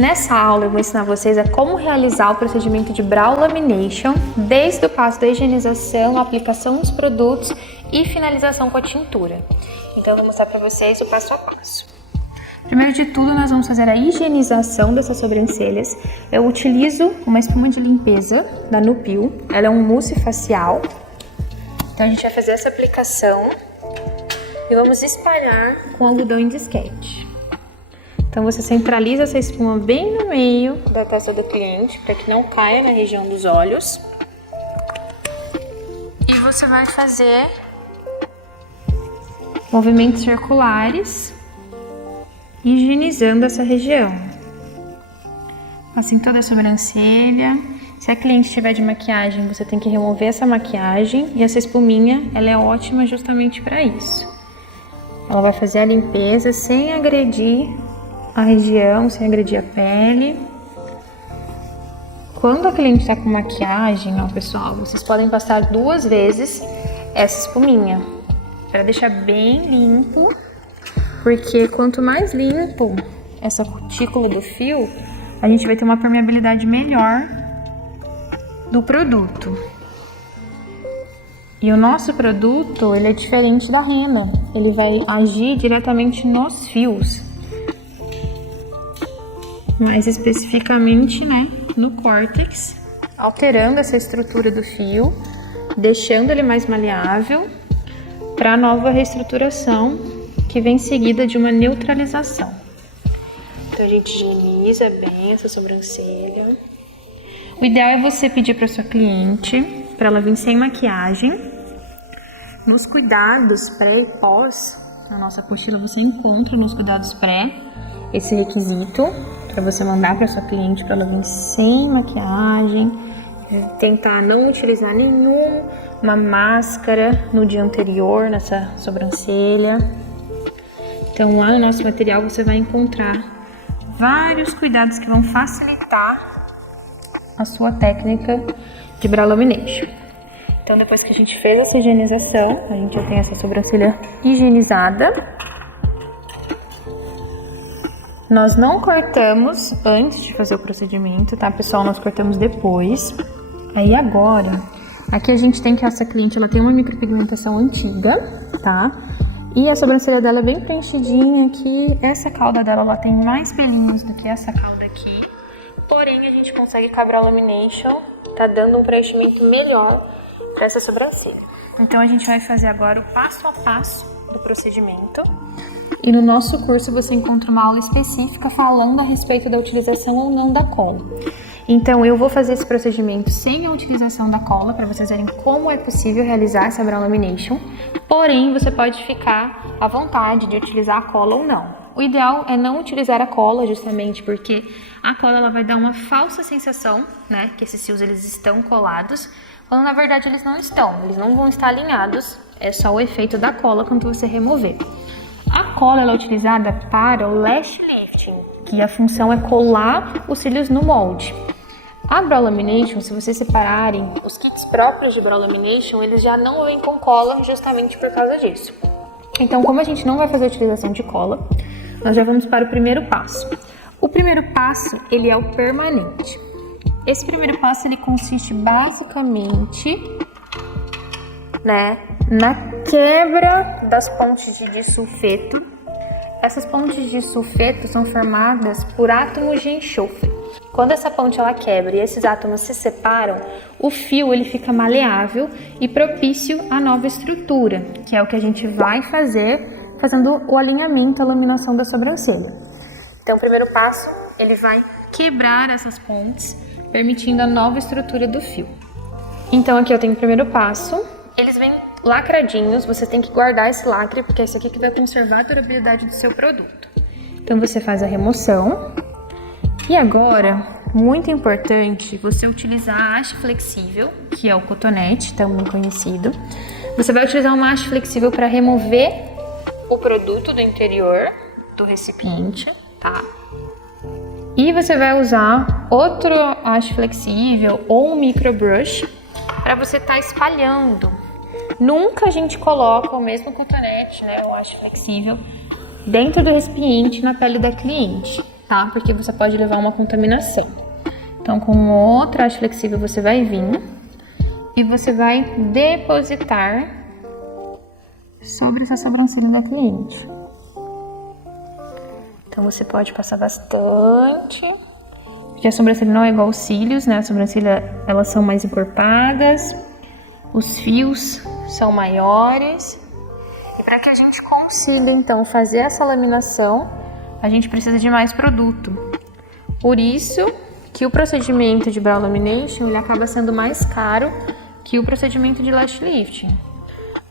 Nessa aula eu vou ensinar vocês a como realizar o procedimento de brow lamination, desde o passo da higienização, aplicação dos produtos e finalização com a tintura. Então eu vou mostrar para vocês o passo a passo. Primeiro de tudo, nós vamos fazer a higienização dessas sobrancelhas. Eu utilizo uma espuma de limpeza da Nupil, ela é um mousse facial. Então a gente vai fazer essa aplicação e vamos espalhar com algodão em disquete. Então você centraliza essa espuma bem no meio da testa do cliente, para que não caia na região dos olhos. E você vai fazer movimentos circulares, higienizando essa região. Assim toda a sobrancelha. Se a cliente estiver de maquiagem, você tem que remover essa maquiagem. E essa espuminha, ela é ótima justamente para isso. Ela vai fazer a limpeza sem agredir a região, sem agredir a pele. Quando a cliente está com maquiagem, ó, pessoal, vocês podem passar 2 vezes essa espuminha para deixar bem limpo, porque quanto mais limpo essa cutícula do fio, a gente vai ter uma permeabilidade melhor do produto. E o nosso produto, ele é diferente da rena, ele vai agir diretamente nos fios. Mais especificamente, né, no córtex, alterando essa estrutura do fio, deixando ele mais maleável para a nova reestruturação que vem seguida de uma neutralização. Então a gente higieniza bem essa sobrancelha. O ideal é você pedir para sua cliente para ela vir sem maquiagem. Nos cuidados pré e pós, na nossa apostila você encontra nos cuidados pré esse requisito para você mandar para sua cliente para ela vir sem maquiagem, tentar não utilizar nenhuma máscara no dia anterior nessa sobrancelha. Então lá no nosso material você vai encontrar vários cuidados que vão facilitar a sua técnica de brow lamination. Então depois que a gente fez essa higienização, a gente já tem essa sobrancelha higienizada. Nós não cortamos antes de fazer o procedimento, tá, pessoal? Nós cortamos depois. Aí agora, aqui a gente tem que essa cliente, ela tem uma micropigmentação antiga, tá? E a sobrancelha dela é bem preenchidinha aqui. Essa cauda dela, ela tem mais pelinhos do que essa cauda aqui. Porém, a gente consegue com a brow lamination, tá dando um preenchimento melhor para essa sobrancelha. Então a gente vai fazer agora o passo a passo do procedimento. E no nosso curso você encontra uma aula específica falando a respeito da utilização ou não da cola. Então eu vou fazer esse procedimento sem a utilização da cola, para vocês verem como é possível realizar essa brow lamination. Porém, você pode ficar à vontade de utilizar a cola ou não. O ideal é não utilizar a cola, justamente porque a cola ela vai dar uma falsa sensação, né, que esses fios eles estão colados, quando na verdade eles não estão, eles não vão estar alinhados, é só o efeito da cola quando você remover. A cola ela é utilizada para o lash lifting, que a função é colar os cílios no molde. A brow lamination, se vocês separarem os kits próprios de brow lamination, eles já não vêm com cola justamente por causa disso. Então, como a gente não vai fazer a utilização de cola, nós já vamos para o primeiro passo. O primeiro passo, ele é o permanente. Esse primeiro passo, ele consiste basicamente, né, na quebra das pontes de disulfeto. Essas pontes de sulfeto são formadas por átomos de enxofre. Quando essa ponte ela quebra e esses átomos se separam, o fio ele fica maleável e propício à nova estrutura, que é o que a gente vai fazer fazendo o alinhamento, a laminação da sobrancelha. Então, o primeiro passo, ele vai quebrar essas pontes, permitindo a nova estrutura do fio. Então, aqui eu tenho o primeiro passo. Eles vêm lacradinhos, você tem que guardar esse lacre, porque é isso aqui que vai conservar a durabilidade do seu produto. Então você faz a remoção. E agora, muito importante, você utilizar a haste flexível, que é o cotonete, também conhecido. Você vai utilizar uma haste flexível para remover o produto do interior do recipiente, tá? E você vai usar outro haste flexível ou um microbrush para você estar espalhando. Nunca a gente coloca o mesmo cotonete, né, ou haste flexível, dentro do recipiente na pele da cliente. tá? Porque você pode levar uma contaminação. Então, com o traste flexível, você vai vir e você vai depositar sobre essa sobrancelha da cliente. Então, você pode passar bastante, porque a sobrancelha não é igual aos cílios, né? A sobrancelha, elas são mais encorpadas, os fios são maiores. E para que a gente consiga, então, fazer essa laminação, a gente precisa de mais produto. Por isso que o procedimento de brow lamination, ele acaba sendo mais caro que o procedimento de lash lifting.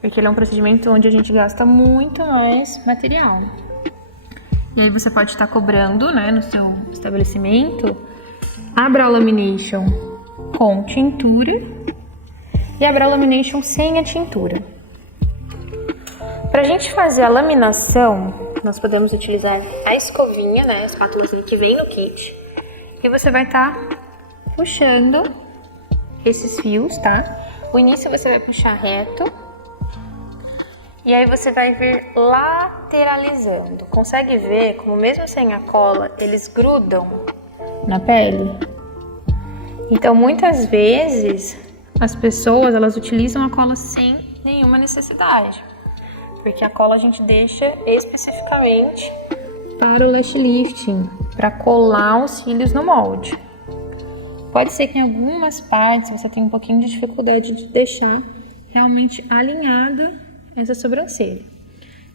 Porque ele é um procedimento onde a gente gasta muito mais material. E aí você pode estar cobrando, né, no seu estabelecimento, a brow lamination com tintura e a brow lamination sem a tintura. Pra gente fazer a laminação, nós podemos utilizar a escovinha, né, a espátulazinha que vem no kit. E você vai estar puxando esses fios, tá? O início você vai puxar reto. E aí você vai vir lateralizando. Consegue ver como mesmo sem a cola, eles grudam na pele? Então, muitas vezes, as pessoas, elas utilizam a cola sem nenhuma necessidade. Porque a cola a gente deixa especificamente para o lash lifting, para colar os cílios no molde. Pode ser que em algumas partes você tenha um pouquinho de dificuldade de deixar realmente alinhada essa sobrancelha.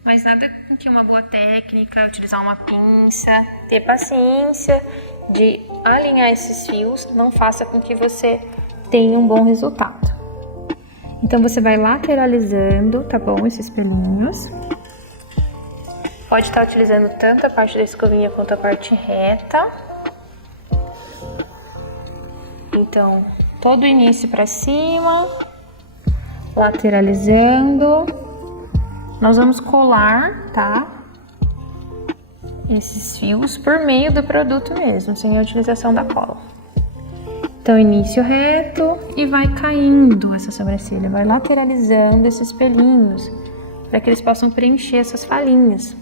Mas nada com que uma boa técnica, utilizar uma pinça, ter paciência de alinhar esses fios, não faça com que você tenha um bom resultado. Então você vai lateralizando, tá bom, esses pelinhos. Pode estar utilizando tanto a parte da escovinha quanto a parte reta. Então, todo o início para cima, lateralizando. Nós vamos colar, tá? Esses fios por meio do produto mesmo, sem a utilização da cola. Então, início reto e vai caindo essa sobrancelha, vai lateralizando esses pelinhos, para que eles possam preencher essas falhinhas.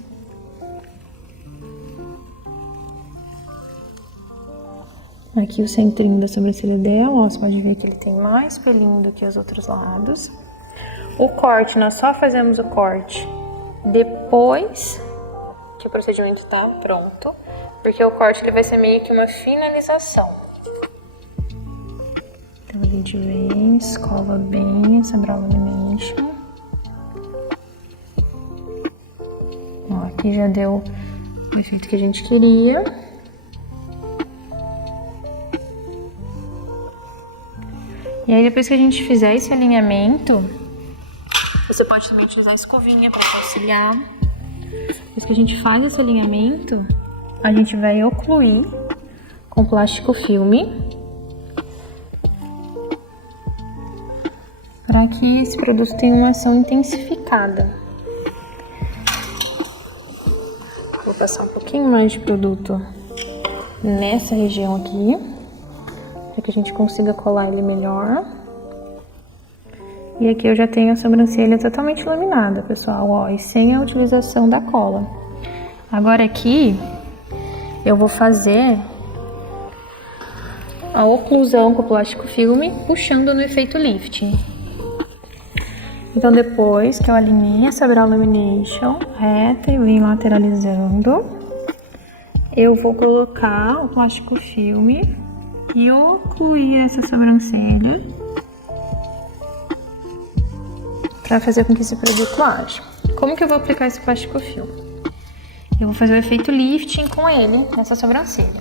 Aqui o centrinho da sobrancelha dela, ó, você pode ver que ele tem mais pelinho do que os outros lados. O corte, nós só fazemos o corte depois que o procedimento está pronto, porque o corte ele vai ser meio que uma finalização. Então a gente vem, escova bem essa brow lamination. Ó, aqui já deu o efeito que a gente queria. E aí depois que a gente fizer esse alinhamento, você pode também utilizar a escovinha para auxiliar. Depois que a gente faz esse alinhamento, a gente vai ocluir com plástico filme para que esse produto tenha uma ação intensificada. Vou passar um pouquinho mais de produto nessa região aqui, para que a gente consiga colar ele melhor. E aqui eu já tenho a sobrancelha totalmente laminada, pessoal, ó, e sem a utilização da cola. Agora aqui eu vou fazer a oclusão com o plástico filme, puxando no efeito lifting. Então depois que eu alinhei essa brow lamination reta e vim lateralizando, eu vou colocar o plástico filme e ocluir essa sobrancelha para fazer com que esse produto age. Como que eu vou aplicar esse plástico filme? Eu vou fazer o efeito lifting com ele nessa sobrancelha.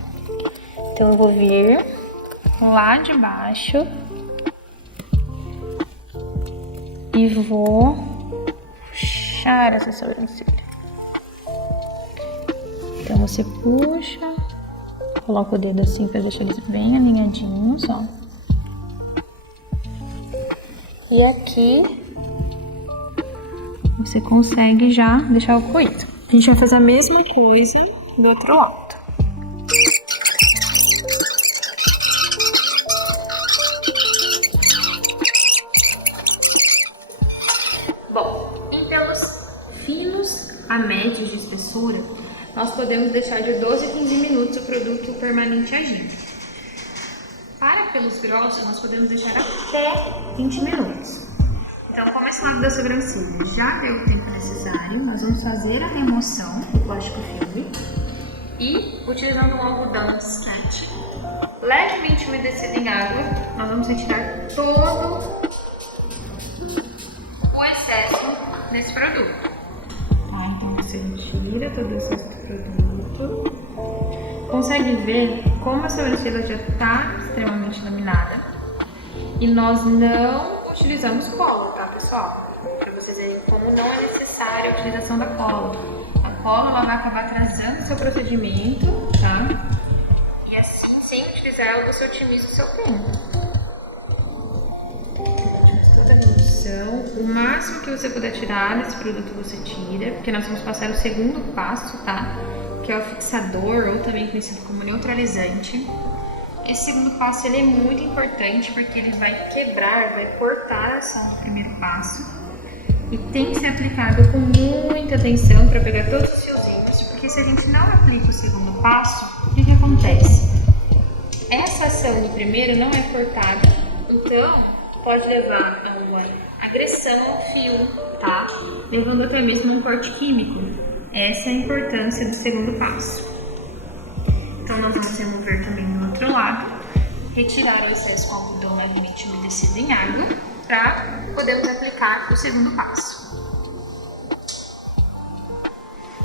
Então eu vou vir lá de baixo e vou puxar essa sobrancelha. Então você puxa, coloca o dedo assim para deixar eles bem alinhadinhos, ó. E aqui você consegue já deixar ocluído. A gente vai fazer a mesma coisa do outro lado. Bom, em pelos finos a médios de espessura, nós podemos deixar de 12 a 15 minutos o produto permanente agindo. Para pelos grossos, nós podemos deixar até 20 minutos. Então, como esse lado da sobrancelha já deu o tempo necessário, nós vamos fazer a remoção do plástico filme e, utilizando um algodão sketch levemente umedecido em água, nós vamos retirar todo o excesso desse produto. Então, você retira todo o excesso do produto. Consegue ver como a sobrancelha já está extremamente laminada e nós não utilizamos cola, tá, pessoal? Para vocês verem como não é necessária a utilização da cola. A cola ela vai acabar atrasando o seu procedimento, tá? E assim, sem utilizar ela, você otimiza o seu tempo. Toda a remoção, o máximo que você puder tirar desse produto você tira, porque nós vamos passar o segundo passo, tá? Que é o fixador, ou também conhecido como neutralizante. Esse segundo passo ele é muito importante porque ele vai quebrar, vai cortar a ação do primeiro passo e tem que ser aplicado com muita atenção para pegar todos os fiozinhos, porque se a gente não aplica o segundo passo, o que acontece? Essa ação de primeiro não é cortada, então pode levar a uma agressão ao fio, tá? Levando até mesmo a um corte químico. Essa é a importância do segundo passo. Então, nós vamos remover também do outro lado, retirar o excesso com algodão levemente umedecido em água, para podermos aplicar o segundo passo.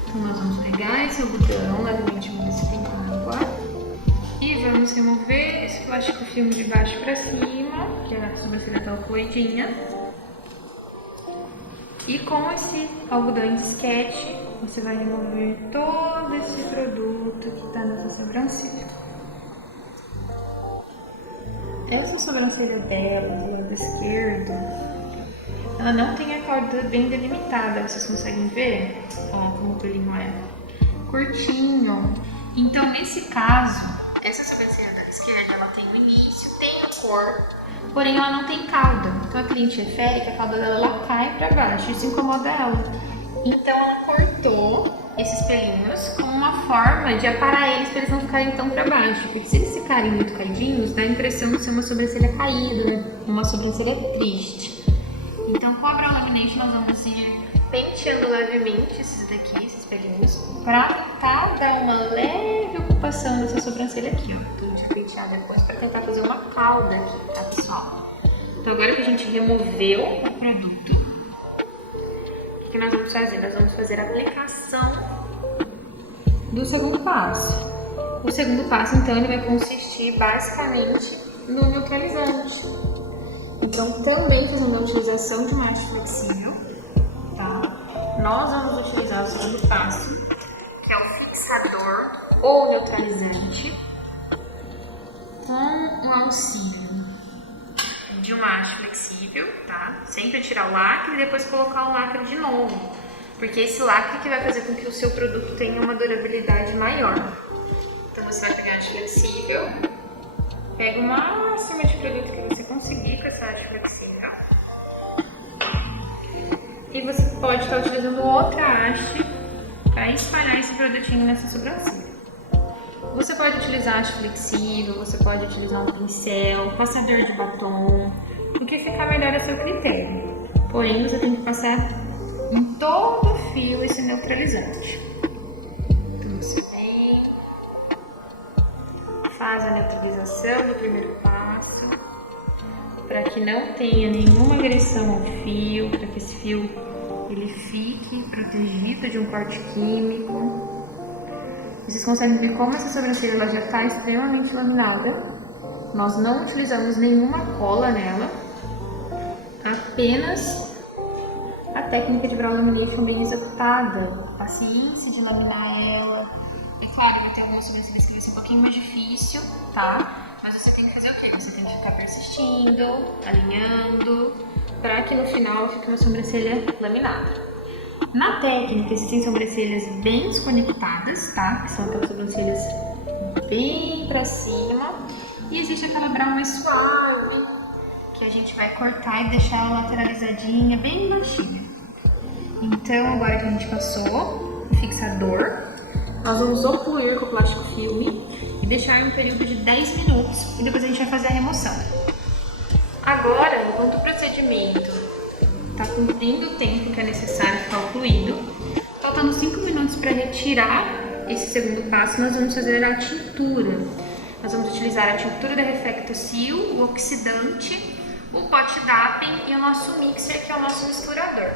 Então, nós vamos pegar esse algodão levemente umedecido em água e vamos remover esse plástico filme de baixo para cima, que é a sobrancelha tá fluidinha. E com esse algodão sketch, você vai remover todo esse produto que está na sua sobrancelha. Essa sobrancelha dela, do lado esquerdo, ela não tem a cauda bem delimitada, vocês conseguem ver? Ó, como o pelinho é curtinho. Então, nesse caso, essa sobrancelha da esquerda, ela tem o início, tem a cor, porém ela não tem cauda. Então, a cliente refere que a cauda dela ela cai para baixo, isso incomoda ela. Então, ela cortou esses pelinhos como uma forma de aparar eles para eles não ficarem tão para baixo. Porque se eles ficarem muito caidinhos, dá a impressão de ser uma sobrancelha caída, uma sobrancelha triste. Então, com a Brow Lamination, nós vamos ir penteando levemente esses pelinhos, para tentar dar uma leve ocupação dessa sobrancelha aqui, ó. Tudo de pentear depois para tentar fazer uma cauda aqui, tá, pessoal? Então, agora que a gente removeu o produto, o que nós vamos fazer? Nós vamos fazer a aplicação do segundo passo. O segundo passo, então, ele vai consistir basicamente no neutralizante. Então, também fazendo a utilização de uma haste flexível, tá? Nós vamos utilizar o segundo passo, que é o fixador ou neutralizante, com o auxílio de uma haste flexível, tá? Sempre tirar o lacre e depois colocar o lacre de novo, porque esse lacre que vai fazer com que o seu produto tenha uma durabilidade maior. Então você vai pegar a haste flexível, pega o máximo de produto que você conseguir com essa haste flexível e você pode estar utilizando outra haste para espalhar esse produtinho nessa sobrancelha. Você pode utilizar haste flexível, você pode utilizar um pincel, passador de batom, o que ficar melhor a seu critério. Porém, você tem que passar em todo o fio esse neutralizante. Então você vem, faz a neutralização do primeiro passo, para que não tenha nenhuma agressão ao fio, para que esse fio ele fique protegido de um corte químico. Vocês conseguem ver como essa sobrancelha ela já está extremamente laminada. Nós não utilizamos nenhuma cola nela, apenas a técnica de Brow Lamination bem executada, a paciência de laminar ela. É claro, vai ter algumas sobrancelhas que vai ser um pouquinho mais difícil, tá? Mas você tem que fazer o quê? Você tem que ficar persistindo, alinhando, para que no final fique uma sobrancelha laminada. Na técnica, existem sobrancelhas bem desconectadas, tá? Que são aquelas sobrancelhas bem pra cima. E existe aquela brow mais suave, que a gente vai cortar e deixar ela lateralizadinha, bem baixinha. Então, agora que a gente passou o fixador, nós vamos ocluir com o plástico filme e deixar um período de 10 minutos e depois a gente vai fazer a remoção. Agora, enquanto o procedimento está cumprindo o tempo que é necessário ficar ocluído, faltando 5 minutos para retirar esse segundo passo, nós vamos fazer a tintura. Nós vamos utilizar a tintura da Reflecto-Seal, o oxidante, o pote DAPEN e o nosso mixer, que é o nosso misturador.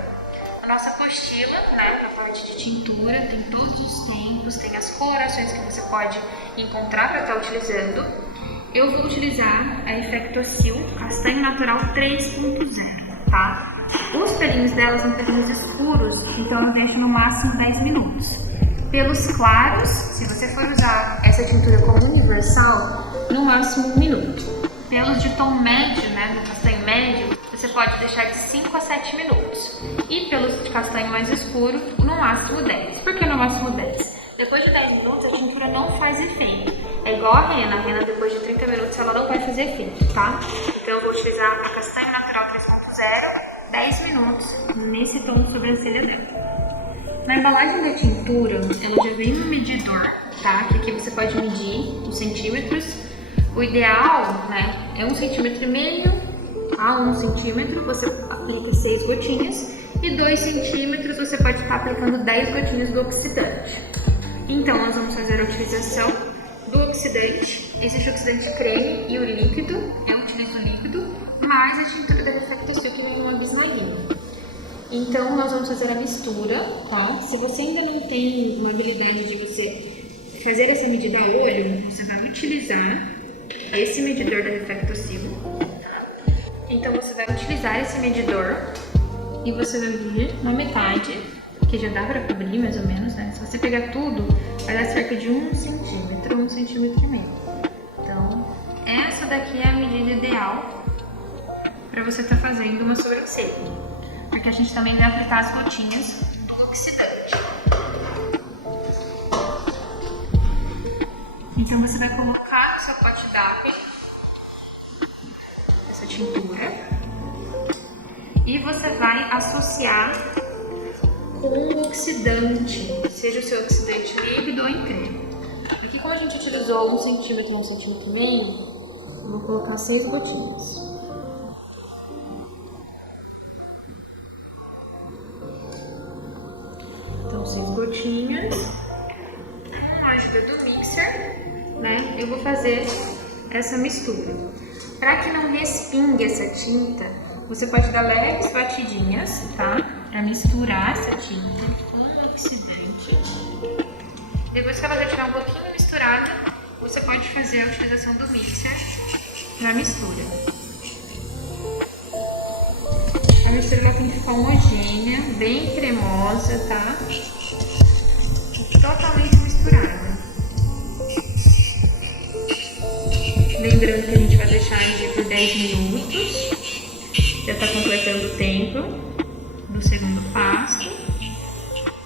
A nossa apostila, né, na parte de tintura, tem todos os tempos, tem as colorações que você pode encontrar para estar utilizando. Eu vou utilizar a Reflecto-Seal Castanho Natural 3.0, tá? Os pelinhos delas são pelinhos escuros, então eu deixo no máximo 10 minutos. Pelos claros, se você for usar essa tintura como universal, no máximo 1 minuto. Pelos de tom médio, né, no castanho médio, você pode deixar de 5 a 7 minutos. E pelos de castanho mais escuro, no máximo 10. Por que no máximo 10? Depois de 10 minutos, a tintura não faz efeito. É igual a rena. A rena, depois de 30 minutos, ela não vai fazer efeito, tá? Então, eu vou utilizar a Castanho Natural 3.0, 10 minutos, nesse tom de sobrancelha dela. Na embalagem da tintura, ela já vem um medidor, tá? Que aqui você pode medir os centímetros. O ideal, né, é 1,5 cm a 1 cm, você aplica 6 gotinhas. E 2 centímetros, você pode estar aplicando 10 gotinhas do oxidante. Então, nós vamos fazer a utilização do oxidante. Existe o oxidante creme e o líquido. Eu utilizo o líquido, mas a tintura da Reflecto-Seal que vem uma bisnaguinha. Então, nós vamos fazer a mistura, tá? Se você ainda não tem uma habilidade de você fazer essa medida a olho, você vai utilizar esse medidor da Reflecto-Seal. Então, você vai utilizar esse medidor e você vai vir na metade, que já dá pra cobrir mais ou menos, né? Se você pegar tudo, vai dar cerca de 1 centímetro, 1,5 cm. Então, essa daqui é a medida ideal para você estar fazendo uma sobrancelha. Porque a gente também vai aplicar as gotinhas do oxidante. Então, você vai colocar no seu pote DAPEN essa tintura e você vai associar com um oxidante, seja o seu oxidante líquido ou em creme. Aqui, como a gente utilizou 1 cm, 1,5 cm, eu vou colocar 6 gotinhas. Então, 6 gotinhas. Com a ajuda do mixer, né, eu vou fazer essa mistura. Para que não respingue essa tinta, você pode dar leves batidinhas, tá? Para misturar essa tinta com o oxidante. Depois que ela já estiver um pouquinho misturada, você pode fazer a utilização do mixer na mistura. A mistura ela tem que ficar homogênea, bem cremosa, tá? Totalmente misturada. Lembrando que a gente vai deixar agir por 10 minutos. Já está completando o tempo do segundo passo.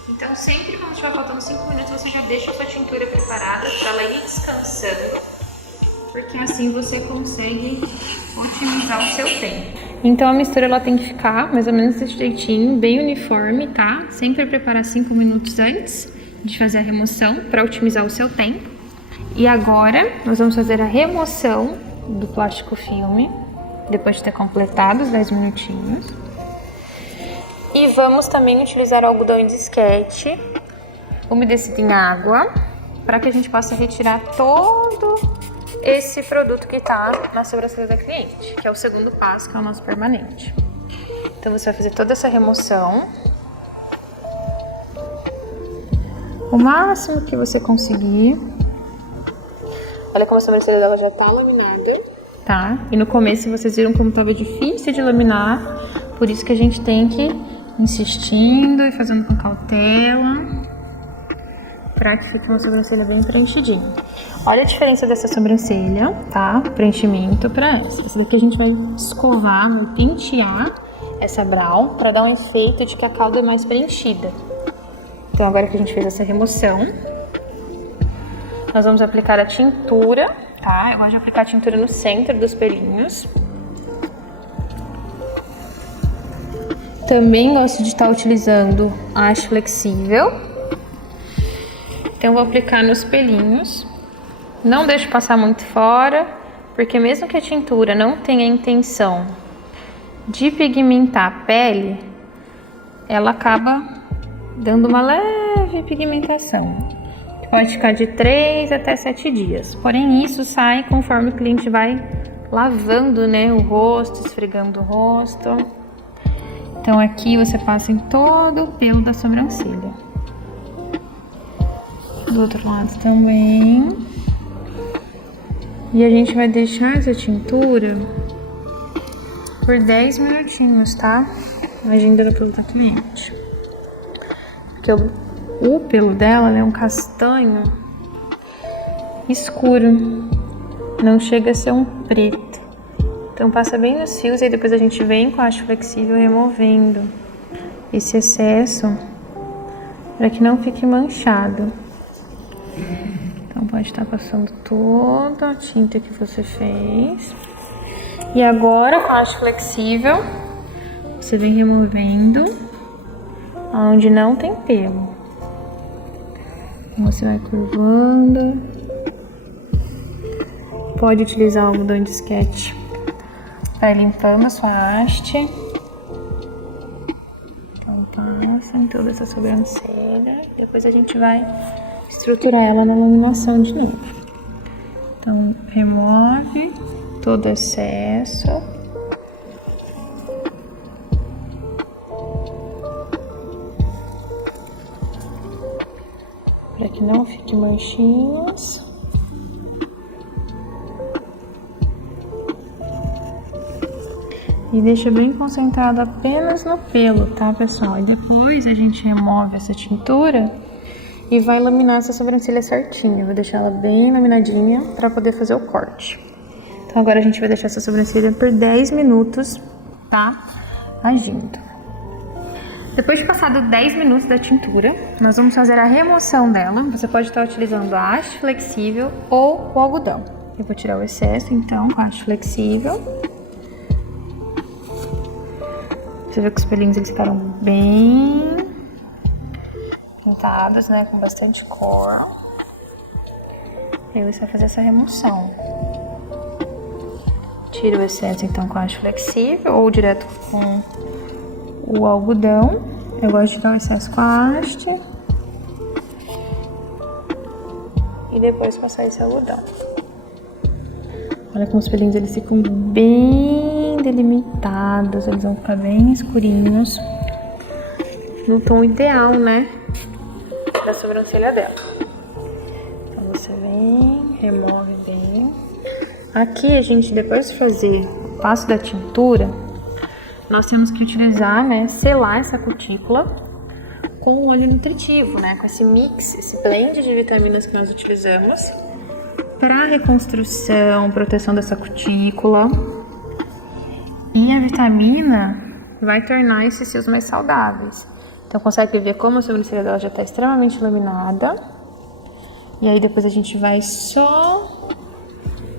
Então, sempre quando estiver faltando 5 minutos, você já deixa a sua tintura preparada para ela ir descansando, porque assim você consegue otimizar o seu tempo. Então, a mistura ela tem que ficar mais ou menos desse jeitinho, bem uniforme, tá? Sempre preparar 5 minutos antes de fazer a remoção para otimizar o seu tempo. E agora, nós vamos fazer a remoção do plástico filme, depois de ter completado os 10 minutinhos. E vamos também utilizar o algodão em disquete, umedecido em água, para que a gente possa retirar todo esse produto que está na sobrancelha da cliente, que é o segundo passo, que é o nosso permanente. Então, você vai fazer toda essa remoção, o máximo que você conseguir. Olha como a sobrancelha dela já tá laminada, tá? E no começo vocês viram como estava difícil de laminar, por isso que a gente tem que ir insistindo e fazendo com cautela, pra que fique uma sobrancelha bem preenchidinha. Olha a diferença dessa sobrancelha, tá? Preenchimento pra essa. Essa daqui a gente vai escovar, vai pentear essa brow pra dar um efeito de que a cauda é mais preenchida. Então, agora que a gente fez essa remoção, nós vamos aplicar a tintura, tá? Eu gosto de aplicar a tintura no centro dos pelinhos. Também gosto de estar utilizando a haste flexível. Então, eu vou aplicar nos pelinhos. Não deixo passar muito fora, porque mesmo que a tintura não tenha a intenção de pigmentar a pele, ela acaba dando uma leve pigmentação. Pode ficar de 3 até 7 dias. Porém, isso sai conforme o cliente vai lavando, né, o rosto, esfregando o rosto. Então, aqui você passa em todo o pelo da sobrancelha. Do outro lado também. E a gente vai deixar essa tintura por 10 minutinhos, tá? Agindo no pelo da cliente. Porque o pelo dela é um castanho escuro. Não chega a ser um preto. Então passa bem nos fios e depois a gente vem com a haste flexível removendo esse excesso para que não fique manchado. Então pode estar passando toda a tinta que você fez. E agora com a haste flexível você vem removendo onde não tem pelo. Você vai curvando. Pode utilizar o algodão de sketch para ir limpando a sua haste. Então passa em toda essa sobrancelha. Depois a gente vai estruturar ela na laminação de novo. Então remove todo o excesso. Para que não fique manchinhas. E deixa bem concentrado apenas no pelo, tá, pessoal? E depois a gente remove essa tintura e vai laminar essa sobrancelha certinha. Vou deixar ela bem laminadinha para poder fazer o corte. Então agora a gente vai deixar essa sobrancelha por 10 minutos, tá? Agindo. Depois de passado 10 minutos da tintura, nós vamos fazer a remoção dela. Você pode estar utilizando a haste flexível ou o algodão. Eu vou tirar o excesso, então, com a haste flexível. Você vê que os pelinhos eles ficaram bem pintados, né? Com bastante cor. E aí você vai fazer essa remoção. Tira o excesso, então, com a haste flexível ou direto com o algodão. Eu gosto de dar o excesso com a haste e depois passar esse algodão. Olha como os pelinhos eles ficam bem delimitados, eles vão ficar bem escurinhos, no tom ideal, né, da sobrancelha dela. Então você vem, remove bem. Aqui a gente, depois de fazer o passo da tintura, nós temos que utilizar, né, selar essa cutícula com o óleo nutritivo, né, com esse mix, esse blend de vitaminas que nós utilizamos para reconstrução, proteção dessa cutícula. E a vitamina vai tornar esses fios mais saudáveis. Então consegue ver como a sobrancelha dela já está extremamente laminada. E aí depois a gente vai só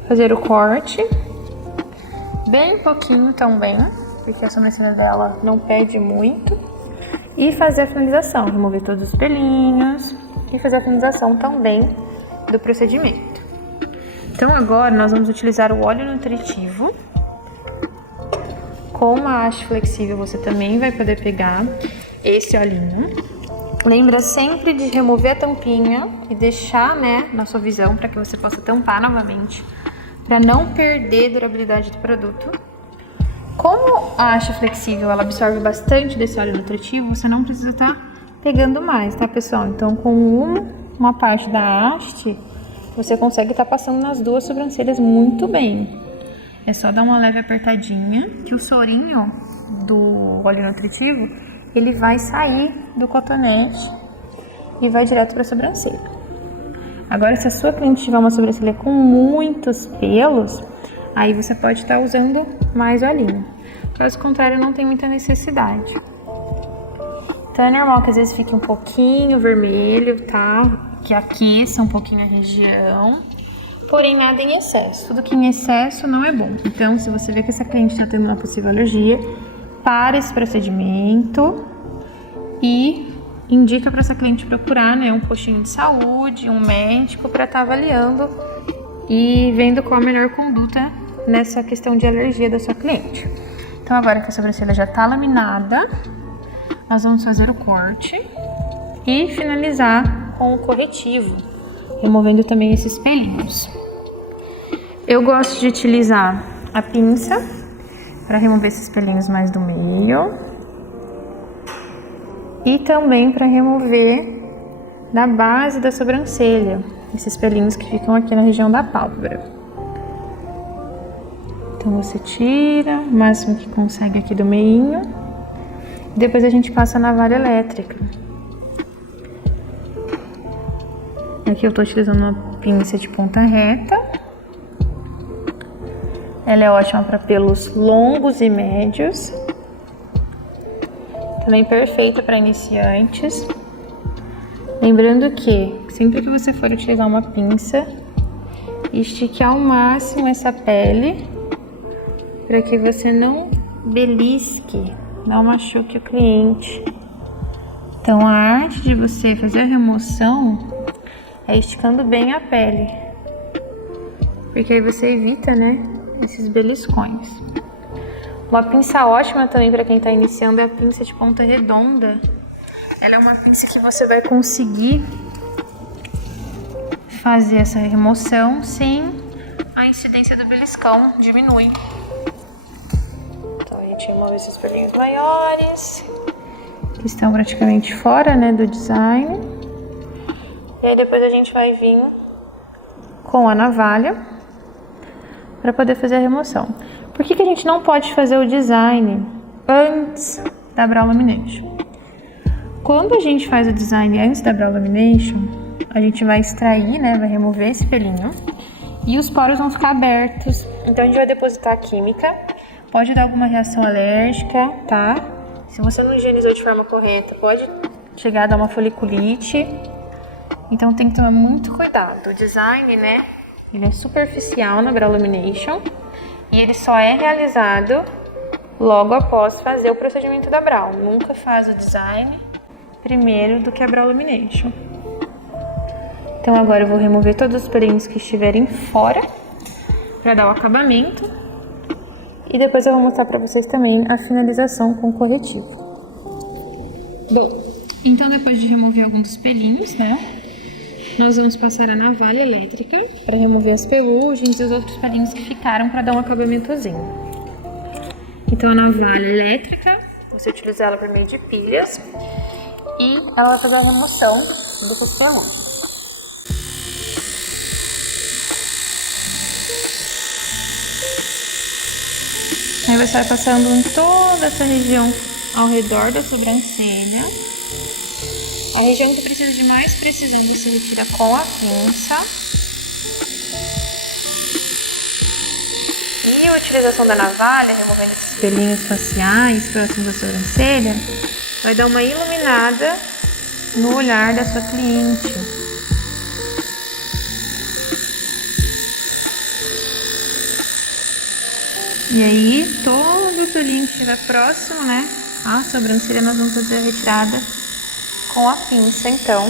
fazer o corte, bem pouquinho também, porque a sobrancelha dela não pede muito. E fazer a finalização, remover todos os pelinhos e fazer a finalização também do procedimento. Então agora nós vamos utilizar o óleo nutritivo. Com a haste flexível você também vai poder pegar esse olhinho. Lembra sempre de remover a tampinha e deixar, né, na sua visão para que você possa tampar novamente, para não perder a durabilidade do produto. Como a haste flexível ela absorve bastante desse óleo nutritivo, você não precisa estar pegando mais, tá, pessoal? Então com uma parte da haste você consegue estar passando nas duas sobrancelhas muito bem. É só dar uma leve apertadinha, que o sorinho do óleo nutritivo, ele vai sair do cotonete e vai direto para a sobrancelha. Agora, se a sua cliente tiver uma sobrancelha com muitos pelos, aí você pode estar usando mais olhinho. Caso contrário, não tem muita necessidade. Então é normal que às vezes fique um pouquinho vermelho, tá? Que aqueça um pouquinho a região. Porém, nada em excesso. Tudo que em excesso não é bom. Então, se você vê que essa cliente está tendo uma possível alergia, para esse procedimento e indica para essa cliente procurar, né, um postinho de saúde, um médico para estar avaliando e vendo qual a melhor conduta nessa questão de alergia da sua cliente. Então agora que a sobrancelha já está laminada, nós vamos fazer o corte e finalizar com o corretivo, removendo também esses pelinhos. Eu gosto de utilizar a pinça para remover esses pelinhos mais do meio e também para remover da base da sobrancelha, esses pelinhos que ficam aqui na região da pálpebra. Então você tira o máximo que consegue aqui do meinho. Depois a gente passa a navalha elétrica. Aqui eu tô utilizando uma pinça de ponta reta. Ela é ótima para pelos longos e médios. Também perfeita para iniciantes. Lembrando que sempre que você for utilizar uma pinça, estique ao máximo essa pele para que você não belisque, não machuque o cliente. Então a arte de você fazer a remoção é esticando bem a pele, porque aí você evita, né, esses beliscões. Uma pinça ótima também para quem está iniciando é a pinça de ponta redonda. Ela é uma pinça que você vai conseguir fazer essa remoção sem a incidência do beliscão, diminui. Então a gente remove esses pelinhos maiores, que estão praticamente fora, né, do design. E aí depois a gente vai vir com a navalha para poder fazer a remoção. Por que a gente não pode fazer o design antes da brow lamination? Quando a gente faz o design antes da brow lamination, a gente vai extrair, né, vai remover esse pelinho e os poros vão ficar abertos. Então a gente vai depositar a química, pode dar alguma reação alérgica, tá? Se você não higienizou de forma correta, pode chegar a dar uma foliculite. Então tem que tomar muito cuidado. O design, né, ele é superficial na brow lamination e ele só é realizado logo após fazer o procedimento da brow. Nunca faz o design primeiro do que a brow lamination. Então agora eu vou remover todos os pelinhos que estiverem fora para dar o acabamento e depois eu vou mostrar para vocês também a finalização com corretivo. Bom, então depois de remover alguns dos pelinhos, né, nós vamos passar a navalha elétrica para remover as pelugens e os outros pelinhos que ficaram para dar um acabamentozinho. Então a navalha elétrica, você utiliza ela por meio de pilhas e ela vai fazer a remoção desses peluches. Aí você vai passando em toda essa região ao redor da sobrancelha. A região que precisa de mais precisão você retira com a pinça. E a utilização da navalha, removendo esses pelinhos faciais próximos da sobrancelha, vai dar uma iluminada no olhar da sua cliente. E aí, todo o pelinho que estiver próximo, né, à sobrancelha, nós vamos fazer a retirada com a pinça, então.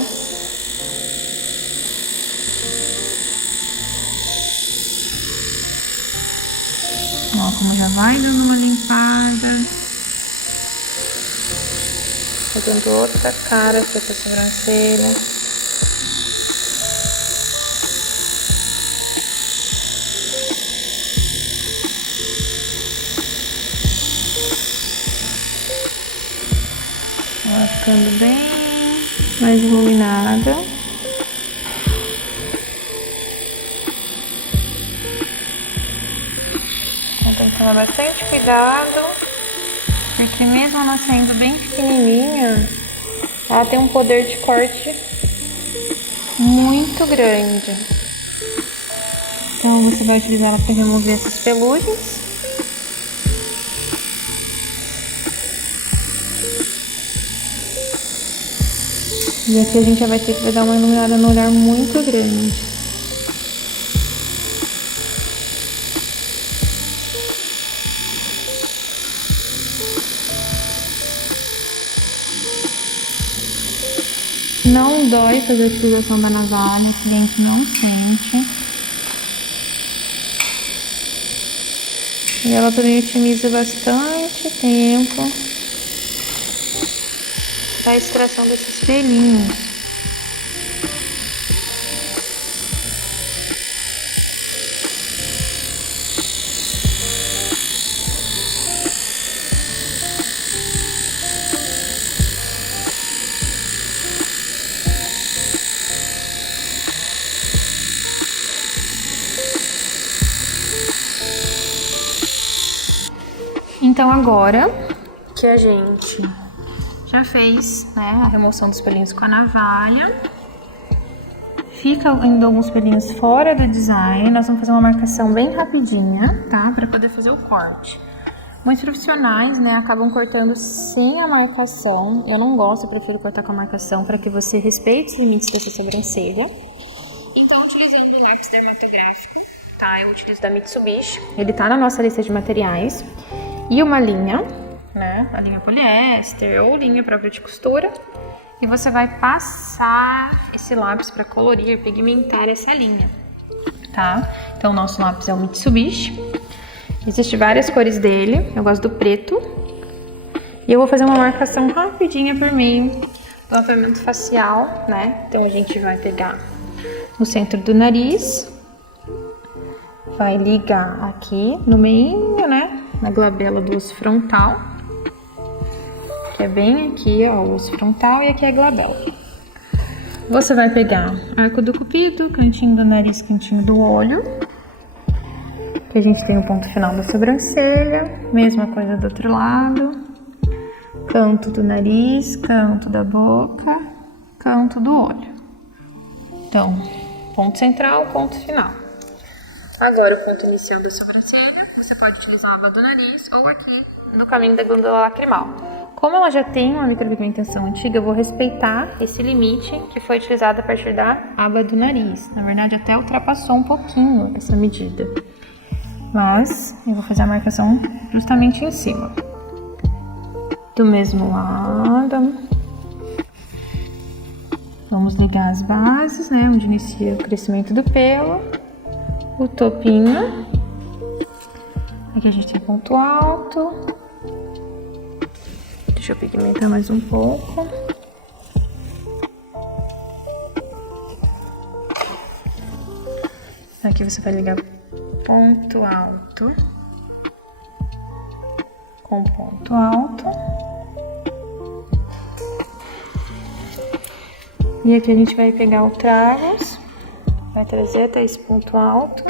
Ó, como já vai dando uma limpada. Fazendo outra cara aqui com a sobrancelha. Ela ficando bem mais iluminada. Então tem que tomar bastante cuidado, porque mesmo ela sendo bem pequenininha, ela tem um poder de corte muito grande. Então você vai utilizar ela para remover essas pelugens. E aqui a gente já vai ter que dar uma iluminada no olhar muito grande. Não dói fazer a utilização da navalha, o cliente não sente. E ela também otimiza bastante tempo para a extração desses pelinhos. Então agora que a gente já fez, né, a remoção dos pelinhos com a navalha, fica ainda alguns pelinhos fora do design, nós vamos fazer uma marcação bem rapidinha, tá, para poder fazer o corte. Muitos profissionais, né, acabam cortando sem a marcação. Eu não gosto, eu prefiro cortar com a marcação para que você respeite os limites dessa sobrancelha. Então, utilizando o lápis dermatográfico, tá, eu utilizo da Mitsubishi, ele tá na nossa lista de materiais. E uma linha, né, a linha poliéster ou linha própria de costura, e você vai passar esse lápis para colorir, pigmentar essa linha, tá? Então o nosso lápis é o Mitsubishi, existem várias cores dele, eu gosto do preto, e eu vou fazer uma marcação rapidinha por meio do mapeamento facial, né? Então a gente vai pegar no centro do nariz, vai ligar aqui no meio, né, na glabela do osso frontal, que é bem aqui, ó, o osso frontal, e aqui é a glabela. Você vai pegar arco do cupido, cantinho do nariz, cantinho do olho, que a gente tem o ponto final da sobrancelha, mesma coisa do outro lado, canto do nariz, canto da boca, canto do olho. Então, ponto central, ponto final. Agora o ponto inicial da sobrancelha, você pode utilizar a aba do nariz ou aqui no caminho da glândula lacrimal. Como ela já tem uma micropigmentação antiga, eu vou respeitar esse limite que foi utilizado a partir da aba do nariz. Na verdade, até ultrapassou um pouquinho essa medida. Mas eu vou fazer a marcação justamente em cima. Do mesmo lado. Vamos ligar as bases, né, onde inicia o crescimento do pelo. O topinho, aqui a gente tem ponto alto, deixa eu pigmentar mais um pouco, aqui você vai ligar ponto alto com ponto alto, e aqui a gente vai pegar o tragus. Vai trazer até esse ponto alto,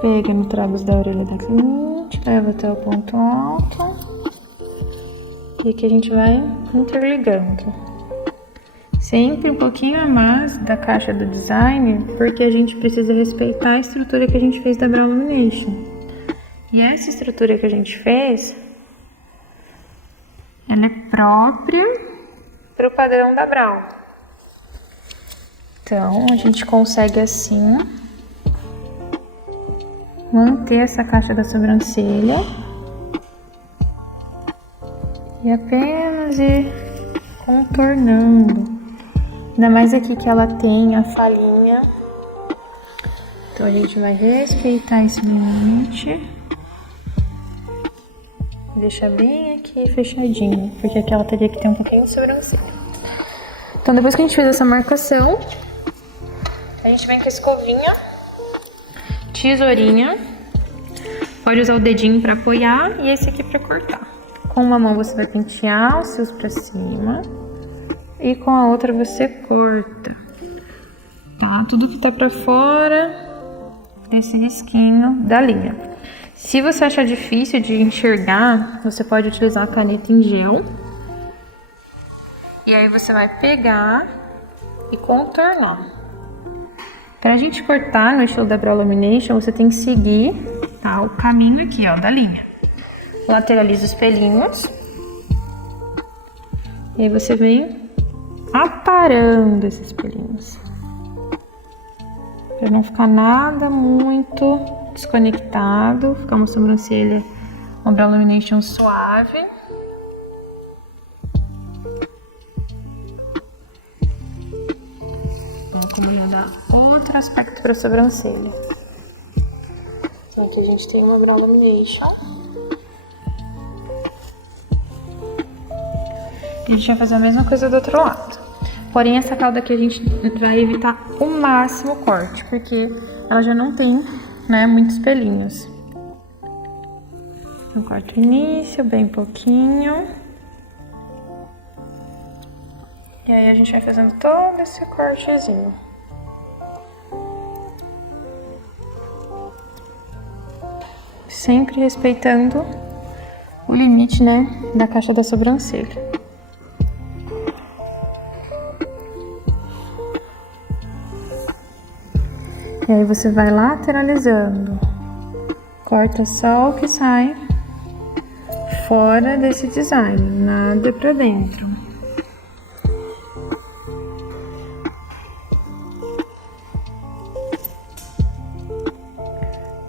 pega no tragus da orelha da cliente, leva até o ponto alto, e aqui a gente vai interligando. Sempre um pouquinho a mais da caixa do design, porque a gente precisa respeitar a estrutura que a gente fez da Brow Illumination. E essa estrutura que a gente fez, ela é própria para o padrão da Brow. Então, a gente consegue assim manter essa caixa da sobrancelha e apenas ir contornando. Ainda mais aqui que ela tem a falhinha. Então, a gente vai respeitar esse limite. Deixar bem aqui fechadinho, porque aqui ela teria que ter um pouquinho de sobrancelha. Então, depois que a gente fez essa marcação, a gente vem com a escovinha, tesourinha, pode usar o dedinho para apoiar e esse aqui para cortar. Com uma mão você vai pentear os fios para cima e com a outra você corta, tá? Tudo que tá para fora desse risquinho da linha. Se você achar difícil de enxergar, você pode utilizar a caneta em gel. E aí você vai pegar e contornar. Pra gente cortar no estilo da Brow Illumination, você tem que seguir, tá, o caminho aqui, ó, da linha. Lateraliza os pelinhos. E aí você vem aparando esses pelinhos. Pra não ficar nada muito desconectado, ficar uma sobrancelha, uma Brow Illumination suave. uma olhada, outro aspecto para a sobrancelha. Então aqui a gente tem uma brow lamination. E a gente vai fazer a mesma coisa do outro lado. Porém, essa cauda aqui a gente vai evitar o máximo o corte, porque ela já não tem, né, muitos pelinhos. Então, corto o início, bem pouquinho. E aí a gente vai fazendo todo esse cortezinho. Sempre respeitando o limite, né, da caixa da sobrancelha. E aí você vai lateralizando. Corta só o que sai fora desse design, nada pra dentro.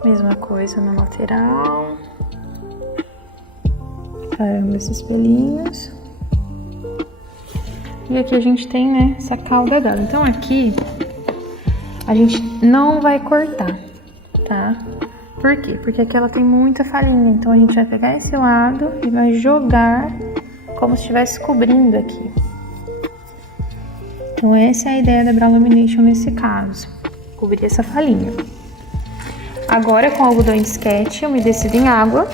Mesma coisa na lateral. Parando esses pelinhos. E aqui a gente tem, né, essa cauda dela. Então aqui a gente não vai cortar, tá? Por quê? Porque aqui ela tem muita falinha. Então a gente vai pegar esse lado e vai jogar como se estivesse cobrindo aqui. Então essa é a ideia da brow lamination nesse caso. Cobrir essa falinha. Agora, com algodão de sketch umedecido em água,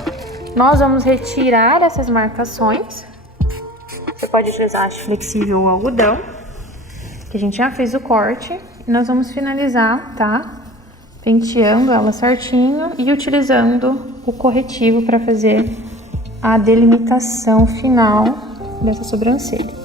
nós vamos retirar essas marcações. Você pode utilizar haste flexível ou algodão, que a gente já fez o corte. E nós vamos finalizar, tá? Penteando ela certinho e utilizando o corretivo para fazer a delimitação final dessa sobrancelha.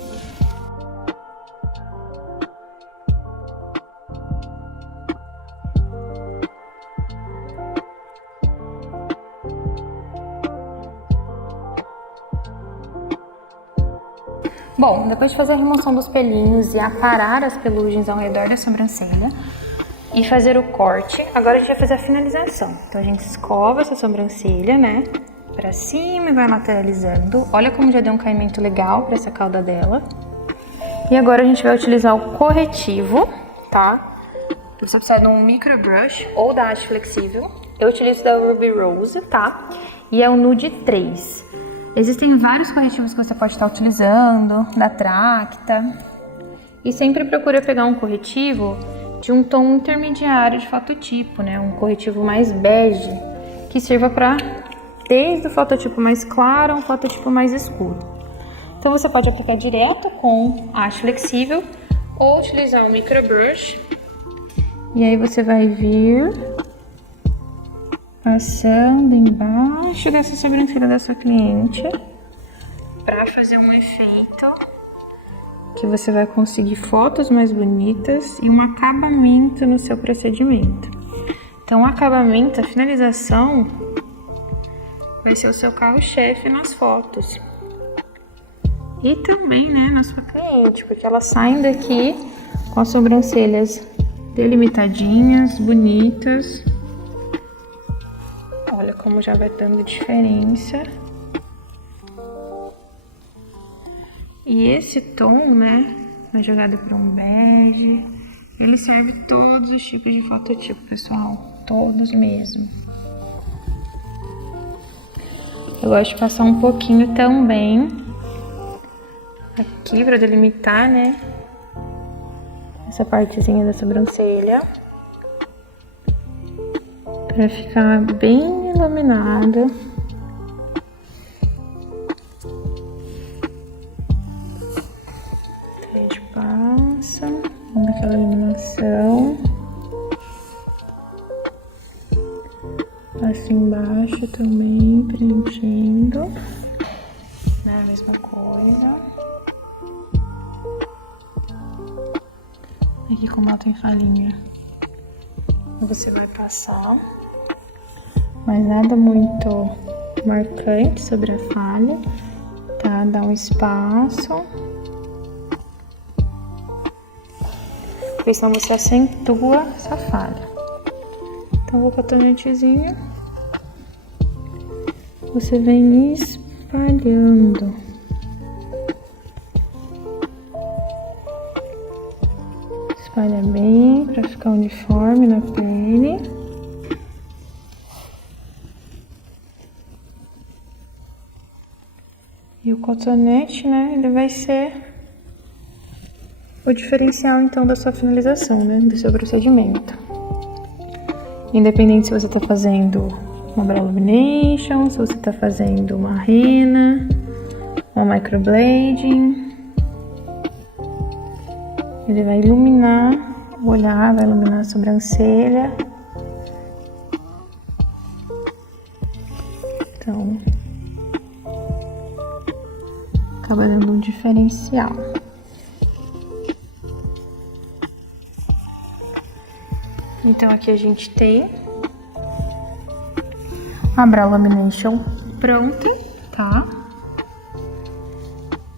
Bom, depois de fazer a remoção dos pelinhos e aparar as pelugens ao redor da sobrancelha e fazer o corte, agora a gente vai fazer a finalização. Então a gente escova essa sobrancelha, né, pra cima e vai lateralizando. Olha como já deu um caimento legal pra essa cauda dela. E agora a gente vai utilizar o corretivo, tá? Você precisa de um micro brush ou da haste flexível. Eu utilizo da Ruby Rose, tá? E é o Nude 3. Existem vários corretivos que você pode estar utilizando, da Tracta. E sempre procura pegar um corretivo de um tom intermediário de fototipo, né? Um corretivo mais bege, que sirva para desde o fototipo mais claro a um fototipo mais escuro. Então você pode aplicar direto com haste flexível ou utilizar um micro brush. E aí você vai vir passando embaixo dessa sobrancelha da sua cliente para fazer um efeito que você vai conseguir fotos mais bonitas e um acabamento no seu procedimento. Então, o acabamento, a finalização vai ser o seu carro-chefe nas fotos. E também, né, na sua cliente, porque elas saem daqui com as sobrancelhas delimitadinhas, bonitas. Olha como já vai dando diferença. E esse tom, né, na jogada para um bege, ele serve todos os tipos de fototipo, pessoal. Todos mesmo. Eu gosto de passar um pouquinho também aqui para delimitar, né, essa partezinha da sobrancelha. Para ficar bem iluminada. A gente passa, dando aquela iluminação. Passa embaixo também, preenchendo. Né, a mesma coisa. Aqui como ela tem falinha, você vai passar. Mas nada muito marcante sobre a falha, tá? Dá um espaço. Porque senão você acentua essa falha. Então, vou com a tonantezinha. Você vem espalhando. Espalha bem para ficar uniforme na pele. E o cotonete, né, ele vai ser o diferencial, então, da sua finalização, né, do seu procedimento. Independente se você tá fazendo uma brow lamination, se você tá fazendo uma rena, uma microblading, ele vai iluminar o olhar, vai iluminar a sobrancelha. Então, acaba dando um diferencial. Então aqui a gente tem a brow lamination pronta, tá?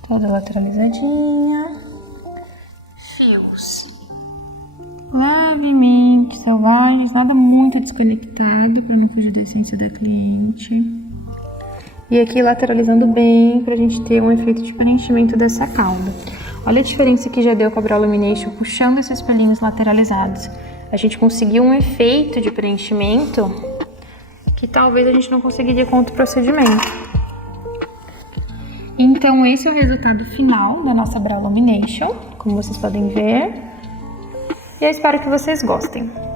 Toda lateralizadinha. Fios levemente selvagens, nada muito desconectado para não fugir da essência da cliente. E aqui lateralizando bem pra gente ter um efeito de preenchimento dessa cauda. Olha a diferença que já deu com a brow lamination puxando esses pelinhos lateralizados. A gente conseguiu um efeito de preenchimento que talvez a gente não conseguiria com outro procedimento. Então esse é o resultado final da nossa brow lamination, como vocês podem ver. E eu espero que vocês gostem.